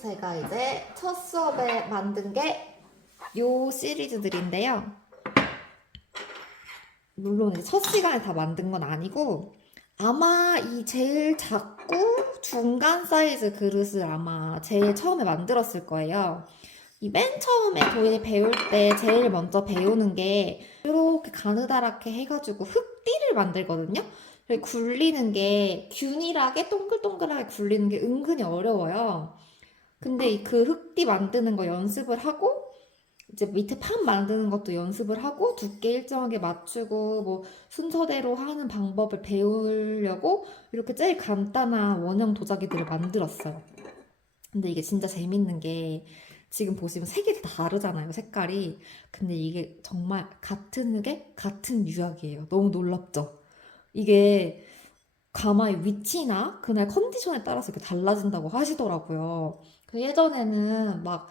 제가 이제 첫 수업에 만든 게 요 시리즈들인데요. 물론 이제 첫 시간에 다 만든 건 아니고 아마 이 제일 작고 중간 사이즈 그릇을 아마 제일 처음에 만들었을 거예요. 이 맨 처음에 도예 배울 때 제일 먼저 배우는 게 이렇게 가느다랗게 해가지고 흙띠를 만들거든요. 굴리는 게 균일하게 동글동글하게 굴리는 게 은근히 어려워요. 근데 그 흙띠 만드는 거 연습을 하고 이제 밑에 판 만드는 것도 연습을 하고 두께 일정하게 맞추고 뭐 순서대로 하는 방법을 배우려고 이렇게 제일 간단한 원형 도자기들을 만들었어요. 근데 이게 진짜 재밌는 게 지금 보시면 색이 다 다르잖아요, 색깔이. 근데 이게 정말 같은 흙에 같은 유약이에요. 너무 놀랍죠? 이게 가마의 위치나 그날 컨디션에 따라서 이렇게 달라진다고 하시더라고요. 그 예전에는 막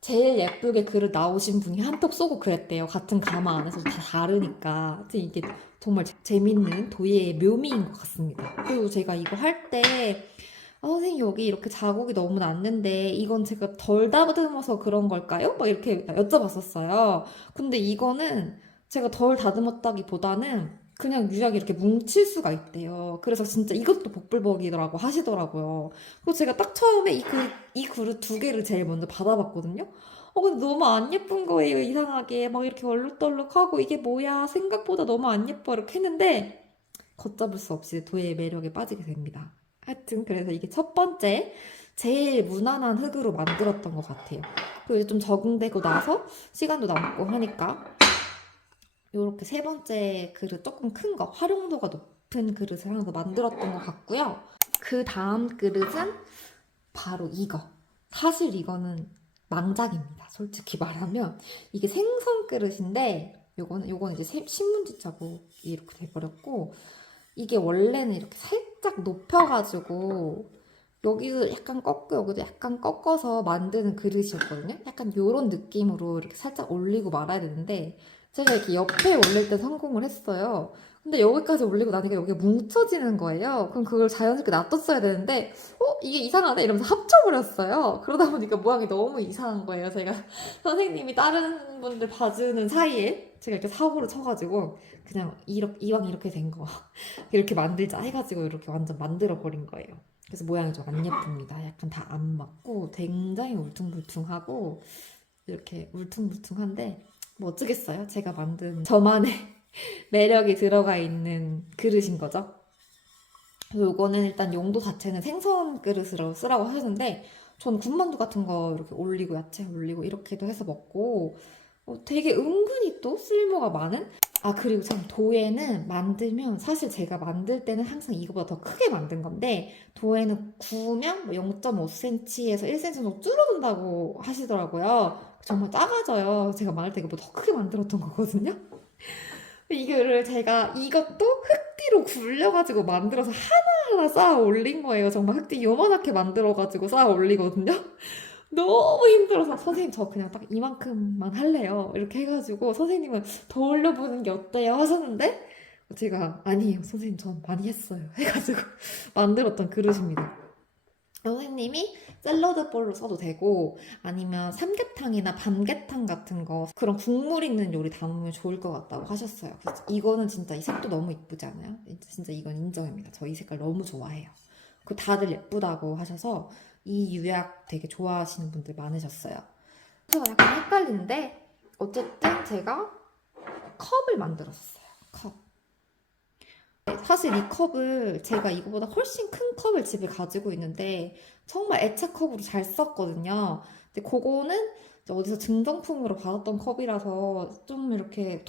제일 예쁘게 글을 나오신 분이 한턱 쏘고 그랬대요. 같은 가마 안에서도 다 다르니까. 하여튼 이게 정말 재밌는 도예의 묘미인 것 같습니다. 그리고 제가 이거 할 때, 아, 선생님 여기 이렇게 자국이 너무 났는데 이건 제가 덜 다듬어서 그런 걸까요? 막 이렇게 여쭤봤었어요. 근데 이거는 제가 덜 다듬었다기보다는 그냥 유약이 이렇게 뭉칠 수가 있대요. 그래서 진짜 이것도 복불복이더라고 하시더라고요. 그리고 제가 딱 처음에 이 그릇 두 개를 제일 먼저 받아봤거든요. 근데 너무 안 예쁜 거예요, 이상하게. 막 이렇게 얼룩덜룩하고 이게 뭐야, 생각보다 너무 안 예뻐, 이렇게 했는데 걷잡을 수 없이 도예의 매력에 빠지게 됩니다. 하여튼 그래서 이게 첫 번째 제일 무난한 흙으로 만들었던 것 같아요. 그리고 이제 좀 적응되고 나서 시간도 남고 하니까 이렇게 세 번째 그릇 조금 큰 거, 활용도가 높은 그릇을 하나 더 만들었던 것 같고요. 그 다음 그릇은 바로 이거. 사실 이거는 망작입니다. 솔직히 말하면 이게 생선 그릇인데 요거는 이제 신문지 자국이 이렇게 돼버렸고 이게 원래는 이렇게 살짝 높여가지고 여기도 약간 꺾고 여기도 약간 꺾어서 만드는 그릇이었거든요. 약간 요런 느낌으로 이렇게 살짝 올리고 말아야 되는데 제가 이렇게 옆에 올릴 때 성공을 했어요. 근데 여기까지 올리고 나니까 여기가 뭉쳐지는 거예요. 그럼 그걸 자연스럽게 놔뒀어야 되는데 이게 이상하네 이러면서 합쳐버렸어요. 그러다 보니까 모양이 너무 이상한 거예요. 제가 선생님이 다른 분들 봐주는 사이에 제가 이렇게 사고를 쳐가지고 그냥 이왕 이렇게 된 거 이렇게 만들자 해가지고 이렇게 완전 만들어 버린 거예요. 그래서 모양이 좀 안 예쁩니다. 약간 다 안 맞고 굉장히 울퉁불퉁하고 이렇게 울퉁불퉁한데 뭐 어쩌겠어요. 제가 만든 저만의 매력이 들어가 있는 그릇인 거죠. 그래서 이거는 일단 용도 자체는 생선 그릇으로 쓰라고 하셨는데 전 군만두 같은 거 이렇게 올리고 야채 올리고 이렇게도 해서 먹고 되게 은근히 또 쓸모가 많은? 아, 그리고 참 도예는 만들면 사실 제가 만들 때는 항상 이거보다 더 크게 만든 건데 도예는 구우면 뭐 0.5cm에서 1cm 정도 줄어든다고 하시더라고요. 정말 작아져요. 제가 만들 때 이거보다 더 크게 만들었던 거거든요. 이거를 제가 이것도 흙띠로 굴려가지고 만들어서 하나하나 쌓아 올린 거예요. 정말 흙띠 요만하게 만들어가지고 쌓아 올리거든요. 너무 힘들어서 선생님 저 그냥 딱 이만큼만 할래요. 이렇게 해가지고 선생님은 더 올려보는 게 어때요? 하셨는데 제가 아니에요. 선생님 전 많이 했어요. 해가지고 만들었던 그릇입니다. 선생님이 샐러드 볼로 써도 되고 아니면 삼계탕이나 밤계탕 같은 거 그런 국물 있는 요리 담으면 좋을 것 같다고 하셨어요. 그래서 이거는 진짜 이 색도 너무 이쁘지 않아요? 진짜 이건 인정입니다. 저 이 색깔 너무 좋아해요. 그 다들 예쁘다고 하셔서 이 유약 되게 좋아하시는 분들 많으셨어요. 그래서 약간 헷갈리는데 어쨌든 제가 컵을 만들었어요. 컵. 사실 이 컵을 제가 이거보다 훨씬 큰 컵을 집에 가지고 있는데 정말 애착컵으로 잘 썼거든요. 근데 그거는 이제 어디서 증정품으로 받았던 컵이라서 좀 이렇게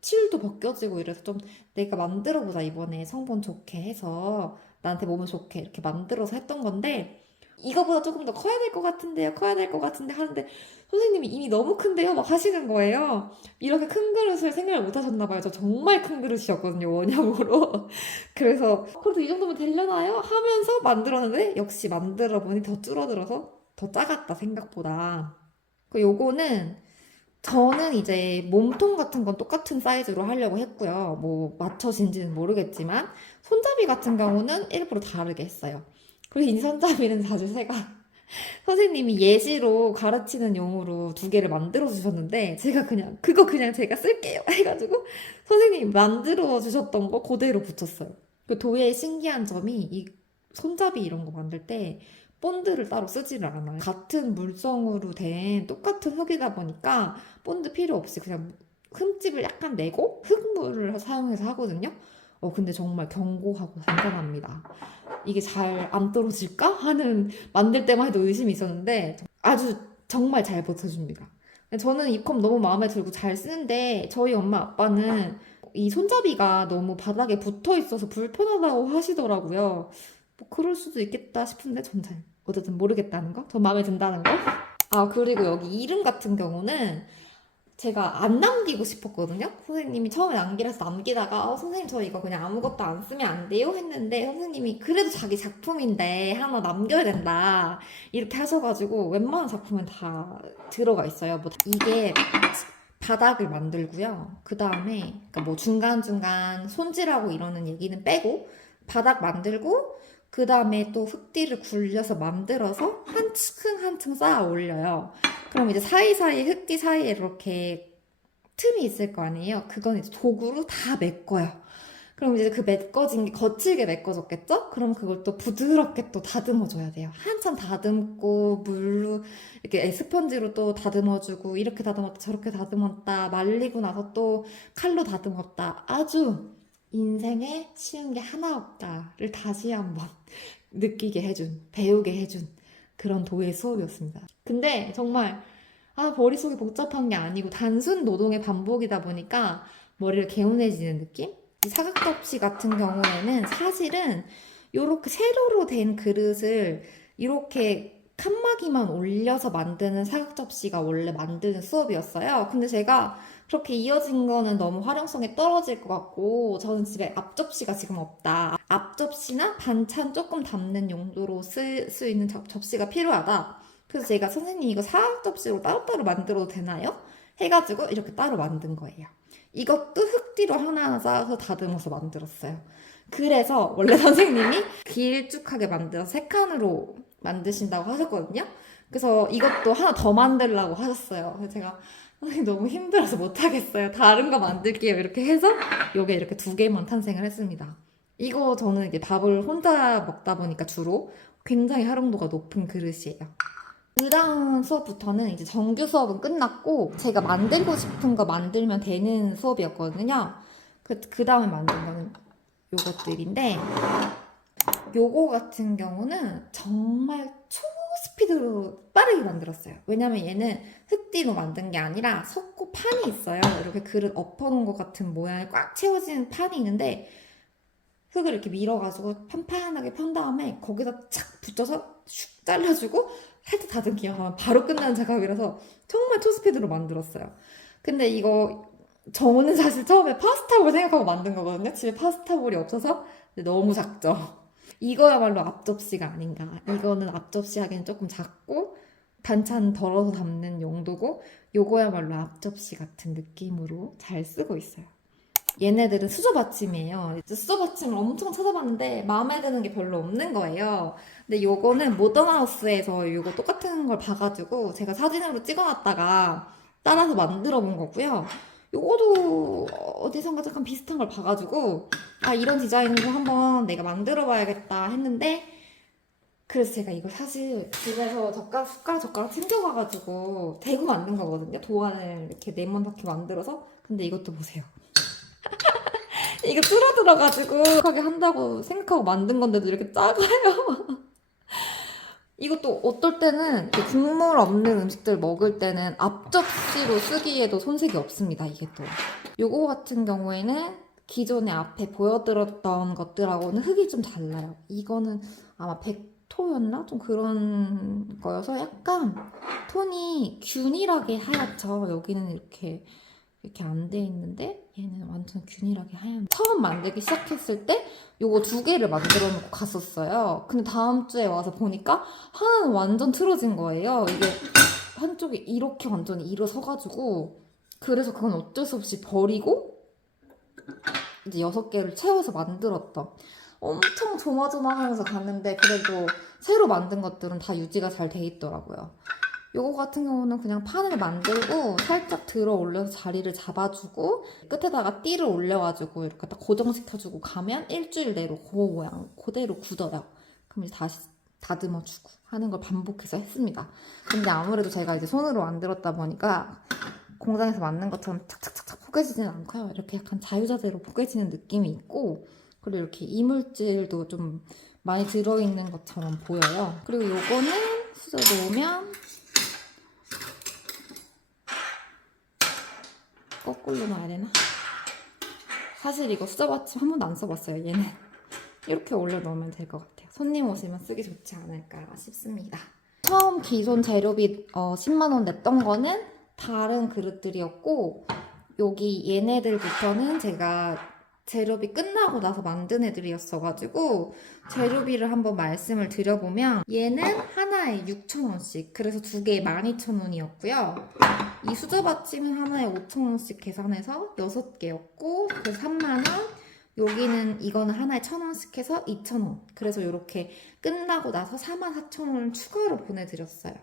칠도 벗겨지고 이래서 좀 내가 만들어보자 이번에 성분 좋게 해서 나한테 몸에 좋게 이렇게 만들어서 했던 건데 이거보다 조금 더 커야 될 것 같은데요, 커야 될 것 같은데 하는데 선생님이 이미 너무 큰데요? 막 하시는 거예요. 이렇게 큰 그릇을 생각을 못 하셨나 봐요. 저 정말 큰 그릇이었거든요, 원형으로. 그래서 그래도 이 정도면 되려나요? 하면서 만들었는데 역시 만들어 보니 더 줄어들어서 더 작았다 생각보다. 그 요거는 저는 이제 몸통 같은 건 똑같은 사이즈로 하려고 했고요. 뭐 맞춰진지는 모르겠지만 손잡이 같은 경우는 일부러 다르게 했어요. 그리고 이 손잡이는 사실 제가 선생님이 예시로 가르치는 용으로 두 개를 만들어 주셨는데 제가 그냥 그거 그냥 제가 쓸게요 해가지고 선생님이 만들어 주셨던 거 그대로 붙였어요. 그 도예의 신기한 점이 이 손잡이 이런 거 만들 때 본드를 따로 쓰지를 않아요. 같은 물성으로 된 똑같은 흙이다 보니까 본드 필요 없이 그냥 흠집을 약간 내고 흙물을 사용해서 하거든요. 근데 정말 견고하고 단단합니다. 이게 잘 안 떨어질까 하는 만들 때만 해도 의심이 있었는데 아주 정말 잘 버텨줍니다. 저는 이 컵 너무 마음에 들고 잘 쓰는데 저희 엄마 아빠는 이 손잡이가 너무 바닥에 붙어 있어서 불편하다고 하시더라고요. 뭐 그럴 수도 있겠다 싶은데 전 잘 어쨌든 모르겠다는 거? 전 마음에 든다는 거? 아 그리고 여기 이름 같은 경우는 제가 안 남기고 싶었거든요. 선생님이 처음에 남기라서 남기다가 선생님 저 이거 그냥 아무것도 안 쓰면 안 돼요? 했는데 선생님이 그래도 자기 작품인데 하나 남겨야 된다 이렇게 하셔가지고 웬만한 작품은 다 들어가 있어요. 뭐 이게 바닥을 만들고요. 그 다음에 그러니까 뭐 중간중간 손질하고 이러는 얘기는 빼고 바닥 만들고 그 다음에 또 흙띠를 굴려서 만들어서 한 층 한 층 쌓아 올려요. 그럼 이제 사이사이 흙띠 사이에 이렇게 틈이 있을 거 아니에요? 그건 이제 도구로 다 메꿔요. 그럼 이제 그 메꿔진 게 거칠게 메꿔졌겠죠? 그럼 그걸 또 부드럽게 또 다듬어줘야 돼요. 한참 다듬고 물로 이렇게 스펀지로 또 다듬어주고 이렇게 다듬었다 저렇게 다듬었다 말리고 나서 또 칼로 다듬었다. 아주 인생에 쉬운 게 하나 없다를 다시 한번 느끼게 해준, 배우게 해준 그런 도예 수업이었습니다. 근데 정말 머릿속이 복잡한 게 아니고 단순 노동의 반복이다 보니까 머리를 개운해지는 느낌? 이 사각접시 같은 경우에는 사실은 이렇게 세로로 된 그릇을 이렇게 칸막이만 올려서 만드는 사각접시가 원래 만드는 수업이었어요. 근데 제가 그렇게 이어진 거는 너무 활용성이 떨어질 것 같고 저는 집에 앞접시가 지금 없다. 앞접시나 반찬 조금 담는 용도로 쓸 수 있는 접시가 필요하다. 그래서 제가 선생님 이거 사각접시로 따로따로 만들어도 되나요? 해가지고 이렇게 따로 만든 거예요. 이것도 흙뒤로 하나하나 쌓아서 다듬어서 만들었어요. 그래서 원래 선생님이 길쭉하게 만들어서 세 칸으로 만드신다고 하셨거든요. 그래서 이것도 하나 더 만들라고 하셨어요. 그래서 제가 선생님 너무 힘들어서 못하겠어요. 다른 거 만들게요. 이렇게 해서 요게 이렇게 두 개만 탄생을 했습니다. 이거 저는 이제 밥을 혼자 먹다 보니까 주로 굉장히 활용도가 높은 그릇이에요. 그 다음 수업부터는 이제 정규 수업은 끝났고 제가 만들고 싶은 거 만들면 되는 수업이었거든요. 그 다음에 만든 거는 요것들인데 요거 같은 경우는 정말 초스피드로 빠르게 만들었어요. 왜냐면 얘는 흙띠로 만든 게 아니라 석고 판이 있어요. 이렇게 그릇 엎어놓은 것 같은 모양이 꽉 채워진 판이 있는데 흙을 이렇게 밀어가지고 판판하게 편 다음에 거기다 착 붙여서 슉 잘라주고 살짝 다듬기만 하면 바로 끝나는 작업이라서 정말 초스피드로 만들었어요. 근데 이거 저는 사실 처음에 파스타볼 생각하고 만든 거거든요. 집에 파스타볼이 없어서 너무 작죠. 이거야말로 앞접시가 아닌가. 이거는 앞접시 하기엔 조금 작고 반찬 덜어서 담는 용도고 요거야말로 앞접시 같은 느낌으로 잘 쓰고 있어요. 얘네들은 수저 받침이에요. 수저 받침을 엄청 찾아봤는데 마음에 드는 게 별로 없는 거예요. 근데 요거는 모던하우스에서 요거 똑같은 걸 봐가지고 제가 사진으로 찍어놨다가 따라서 만들어 본 거고요. 요거도 어디선가 잠깐 비슷한 걸 봐가지고 이런 디자인으로 한번 내가 만들어 봐야겠다 했는데 그래서 제가 이걸 사실 집에서 젓가락 챙겨가가지고 대고 만든 거거든요. 도안을 이렇게 네모나게 만들어서. 근데 이것도 보세요. 이거 줄어들어가지고 하게 한다고 생각하고 만든 건데도 이렇게 작아요. 이것도 어떨 때는 이렇게 국물 없는 음식들 먹을 때는 앞접시로 쓰기에도 손색이 없습니다. 이게 또 요거 같은 경우에는 기존에 앞에 보여드렸던 것들하고는 흙이 좀 달라요. 이거는 아마 백토였나? 좀 그런 거여서 약간 톤이 균일하게 하얗죠. 여기는 이렇게 안 돼 있는데 얘는 완전 균일하게 하얀. 처음 만들기 시작했을 때 요거 두 개를 만들어 놓고 갔었어요. 근데 다음 주에 와서 보니까 하나는 완전 틀어진 거예요. 이게 한쪽이 이렇게 완전히 일어서가지고 그래서 그건 어쩔 수 없이 버리고 이제 6개를 채워서 만들었던. 엄청 조마조마하면서 갔는데 그래도 새로 만든 것들은 다 유지가 잘 돼 있더라고요. 요거 같은 경우는 그냥 판을 만들고 살짝 들어 올려서 자리를 잡아주고 끝에다가 띠를 올려가지고 이렇게 딱 고정시켜주고 가면 일주일 내로 그 모양 그대로 굳어요. 그럼 이제 다시 다듬어주고 하는 걸 반복해서 했습니다. 근데 아무래도 제가 이제 손으로 만들었다 보니까 공장에서 만든 것처럼 착착착착 포개지지는 않고요. 이렇게 약간 자유자재로 포개지는 느낌이 있고 그리고 이렇게 이물질도 좀 많이 들어있는 것처럼 보여요. 그리고 요거는 수저 놓으면 거꾸로 놔야 되나? 사실 이거 수저 받침 한 번도 안 써봤어요. 얘는 이렇게 올려놓으면 될 것 같아요. 손님 오시면 쓰기 좋지 않을까 싶습니다. 처음 기존 재료비 10만 원 냈던 거는 다른 그릇들이었고 여기 얘네들부터는 제가 재료비 끝나고 나서 만든 애들이었어가지고 재료비를 한번 말씀을 드려보면 얘는 하나에 6,000원씩 그래서 두 개에 12,000원이었고요. 이 수저 받침은 하나에 5,000원씩 계산해서 6개였고 그래서 3만 원. 여기는 이거는 하나에 1,000원씩 해서 2,000원. 그래서 이렇게 끝나고 나서 44,000원을 추가로 보내드렸어요.